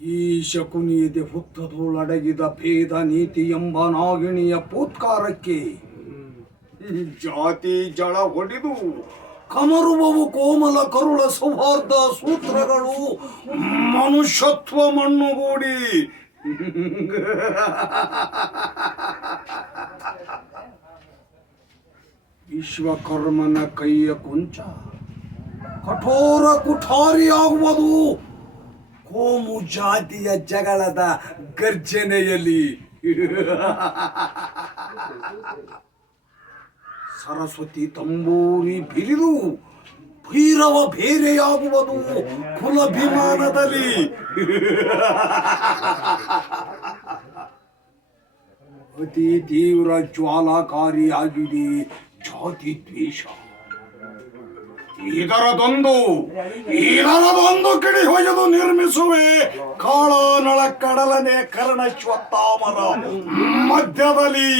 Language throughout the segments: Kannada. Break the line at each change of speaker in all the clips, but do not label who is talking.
ಈ ಶಕುನಿಯದೆ ಹುತ್ತದೊಳಡಗಿದ ಭೇದ ನೀತಿ ಎಂಬ ನಾಗಿಣಿಯ ಪೂತ್ಕಾರಕ್ಕೆ ಜಾತಿ ಜಳ ಹೊಡೆದು ಕಮರುವವು ಕೋಮಲ ಕರುಳ ಸೌಹಾರ್ದ ಸೂತ್ರಗಳು ಮನುಷ್ಯತ್ವ ಮಣ್ಣುಗೂಡಿ ವಿಶ್ವಕರ್ಮನ ಕೈಯ ಕುಂಚ ಕಠೋರ ಕುಠಾರಿಯಾಗುವುದು. ಕೋಮು ಜಾತಿಯ ಜಗಳದ ಗರ್ಜನೆಯಲ್ಲಿ. ಸರಸ್ವತಿ ತಂಬೂರಿ ಬಿರಿದು ಭೈರವ ಬೇರೆಯಾಗುವುದು ಕುಲಭಿಮಾನದಲ್ಲಿ. ಅತಿ ತೀವ್ರ ಜ್ವಾಲಾಕಾರಿಯಾಗಿದೆ ಜಾತಿ ದ್ವೇಷ. ಇದರದೊಂದು ಇದರದೊಂದು ಕಿಡಿ ಹೊಯ್ದು ನಿರ್ಮಿಸುವೆ ಕಾಳ ನಳ ಕಡಲನೆ ಕರ್ಣಶ್ವತ್ತಾಮರ ಮಧ್ಯದಲ್ಲಿ.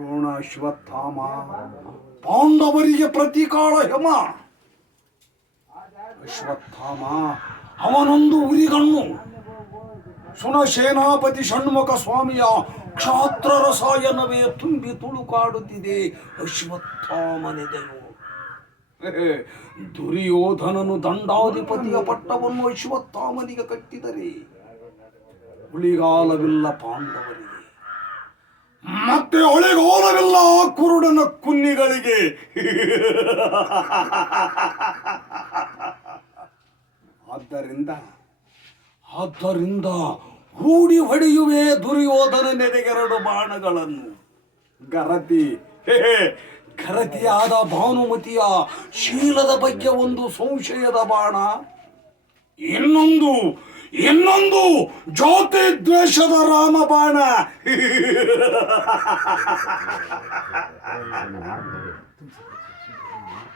ದ್ರೋಣ ಅಶ್ವತ್ಥಾಮ ಪಾಂಡವರಿಗೆ ಪ್ರತಿಕಾಳ ಹೆಮ ಅಶ್ವತ್ಥಾಮ ಅವನೊಂದು ಉರಿಗಣ್ಣು. ಸುನಸೇನಾಪತಿ ಷಣ್ಮುಖ ಸ್ವಾಮಿಯ ಕ್ಷಾತ್ರ ರಸಾಯನವೇ ತುಂಬಿ ತುಳುಕಾಡುತ್ತಿದೆ. ಅಶ್ವತ್ಥಾಮನೆದೆಯು ದುರ್ಯೋಧನನು ದಂಡಾಧಿಪತಿಯ ಪಟ್ಟವನ್ನು ಅಶ್ವತ್ಥಾಮನಿಗೆ ಕಟ್ಟಿದರೆ. ಉಳಿಗಾಲವಿಲ್ಲ ಪಾಂಡವರಿಗೆ. ಮತ್ತೆ ಒಳೆಗೋಲವಿಲ್ಲ ಕುರುಡನ ಕುನ್ನಿಗಳಿಗೆ. ಆದ್ದರಿಂದ ಆದ್ದರಿಂದ ಹೂಡಿ ಹೊಡೆಯುವೆ ದುರ್ಯೋಧನ ನೆರೆಗೆರಡು ಬಾಣಗಳನ್ನು. ಗರತಿ ಗರತಿಯಾದ ಭಾನುಮತಿಯ ಶೀಲದ ಬಗ್ಗೆ ಒಂದು ಸಂಶಯದ ಬಾಣ. ಇನ್ನೊಂದು ಇನ್ನೊಂದು ಜ್ಯೋತಿ ದ್ವೇಷದ ರಾಮಬಾಣ.